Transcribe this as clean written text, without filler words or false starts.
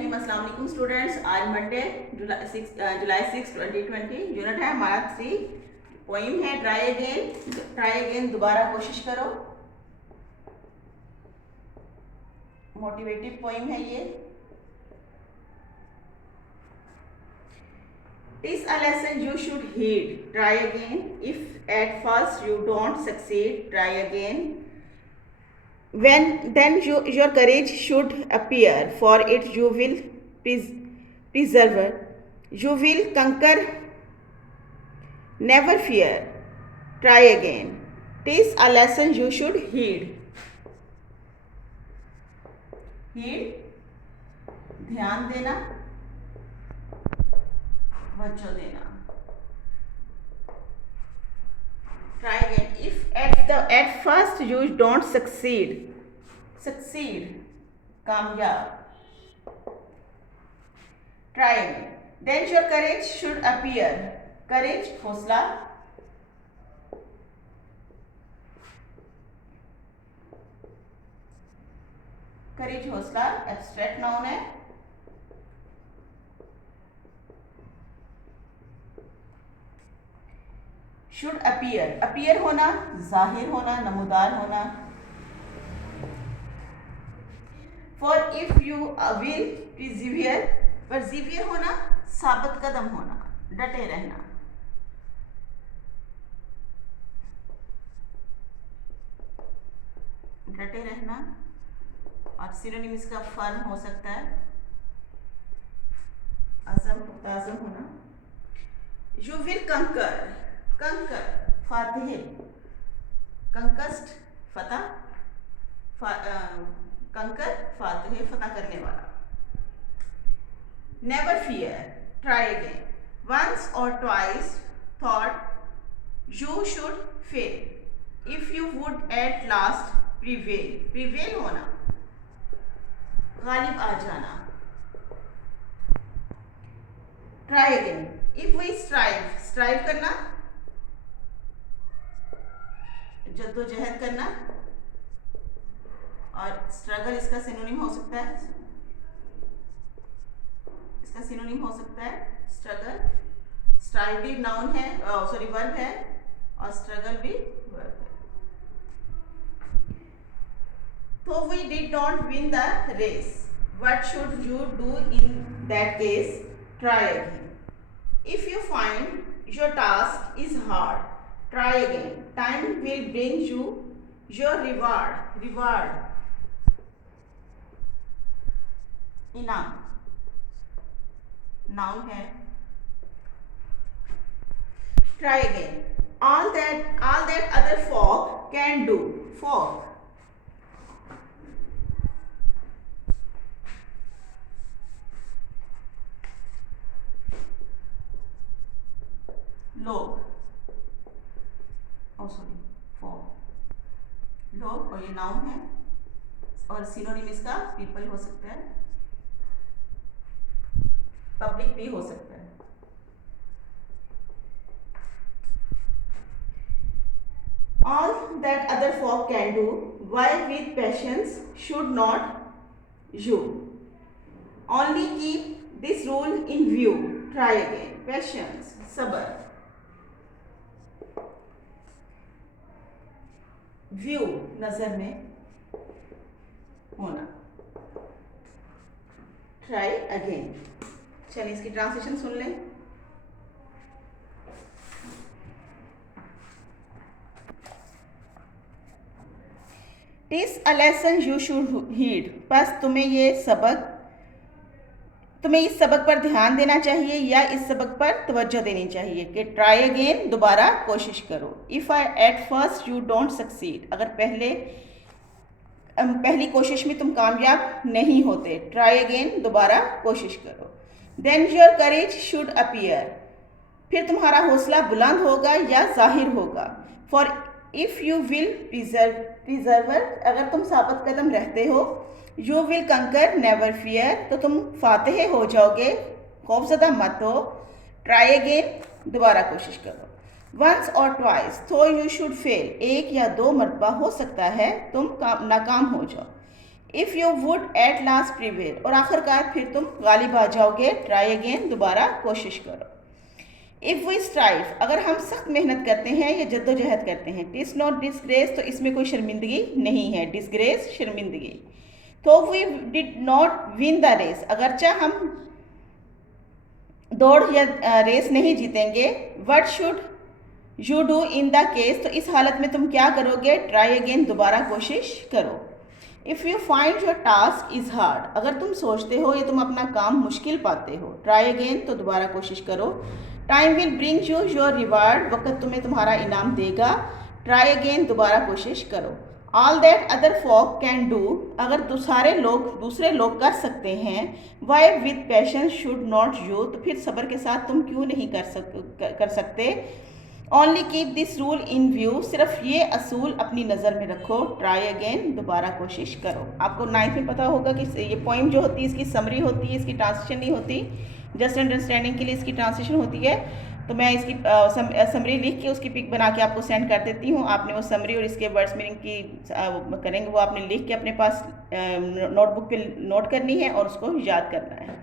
रहीम। अस्सलाम वालेकुम स्टूडेंट्स। आज मंडे जुलाई 6 2020 यूनिट है हमारा 3। पोइम है ट्राई अगेन दोबारा कोशिश करो। मोटिवेटिव पोइम है ये। Is a lesson you should heed. Try again. If at first you don't succeed, try again. Your courage should appear, for it you will persevere. You will conquer. Never fear. Try again. Tis a lesson you should heed. Heed, ध्यान देना, तवज्जो देना. Try again. If at first you don't succeed, कामयाब. Try again. Then your courage should appear. Courage, हौसला. करेज हौसला abstract noun है. Should appear होना, जाहिर होना, नमूदार होना. For if you will persevere होना, साबित कदम होना, डटे रहना. डटे रहना. और सिनोनिम इसका फर्म हो सकता है, अज़म, पुख्ताज़म होना. यू विल कंकर, फातिह, कंकस्ट, फतह, कंकर, फातिह, फतह करने वाला. Never fear, try again. Once or twice thought you should fail. If you would at last prevail होना, गालिब आ जाना. Try again. If we strive करना, जद्दोजहद करना. और स्ट्रगल इसका सिनोनिम हो सकता है. स्ट्रगल. स्ट्राइव भी नाउन है, वर्ब है, और स्ट्रगल भी वर्ब है. So we did not win the race. What should you do in that case? Try again. If you find your task is hard, try again. Time will bring you your reward. Inam. Noun है. Try again. All that other folk can do. Folk. लोग, लोग, और ये noun है. और synonym इसका people हो सकता है, पब्लिक भी हो सकता है. All that other folk can do, why with patience should not you? Only keep this rule in view. Try again. Patience, सबर. व्यू, नजर में होना. Try again. चलिए इसकी ट्रांसलेशन सुन लें. TISS a lesson you should heed. बस तुम्हें इस सबक पर ध्यान देना चाहिए या इस सबक पर तवज्जो देनी चाहिए कि ट्राई अगेन दोबारा कोशिश करो. If at first you don't succeed, अगर पहली कोशिश में तुम कामयाब नहीं होते, ट्राई अगेन दोबारा कोशिश करो. Then your courage should appear, फिर तुम्हारा हौसला बुलंद होगा या जाहिर होगा. For if you will persevere, अगर तुम साबित कदम रहते हो. You will conquer, never fear, तो तुम फातिह हो जाओगे, खौफज़दा मत हो. ट्राई अगेन, दोबारा कोशिश करो. वंस और ट्वाइस, तो यू शुड फेल, एक या दो मरतबा हो सकता है तुम नाकाम हो जाओ. If you would at last prevail, और आखिरकार फिर तुम गालिब आ जाओगे। ट्राई अगेन, दोबारा कोशिश करो। इफ़ वी स्ट्राइव, अगर हम सख्त मेहनत करते हैं या जद्दोजहद करते हैं। इट्स नॉट डिसग्रेस, तो इसमें कोई शर्मिंदगी नहीं है। डिसग्रेस शर्मिंदगी। तो we did not win the race, अगरचा हम दौड़ या रेस नहीं जीतेंगे। What should you do in the case, तो इस हालत में तुम क्या करोगे। ट्राई अगेन, दोबारा कोशिश करो। If you find your task is hard, अगर तुम सोचते हो या तुम अपना काम मुश्किल पाते हो। ट्राई अगेन, तो दोबारा कोशिश करो। Time will bring you your reward, वक्त तुम्हें तुम्हारा इनाम देगा। ट्राई अगेन, दोबारा कोशिश करो। All that other folk can do, अगर दूसरे लोग कर सकते हैं। Why with patience should not you, तो फिर सब्र के साथ तुम क्यों नहीं कर सकते। Only keep this rule in view, सिर्फ ये असूल अपनी नज़र में रखो। ट्राई अगेन, दोबारा कोशिश करो। आपको 9th में पता होगा कि ये पोइम जो होती है इसकी समरी होती है, इसकी ट्रांसलेशन नहीं होती। जस्ट अंडरस्टैंडिंग के लिए इसकी ट्रांसलेशन होती है। तो मैं इसकी समरी लिख के उसकी पिक बना के आपको सेंड कर देती हूँ। आपने वो समरी और इसके वर्ड्स मीनिंग की करेंगे वो आपने लिख के अपने पास नोटबुक पे नोट करनी है और उसको याद करना है।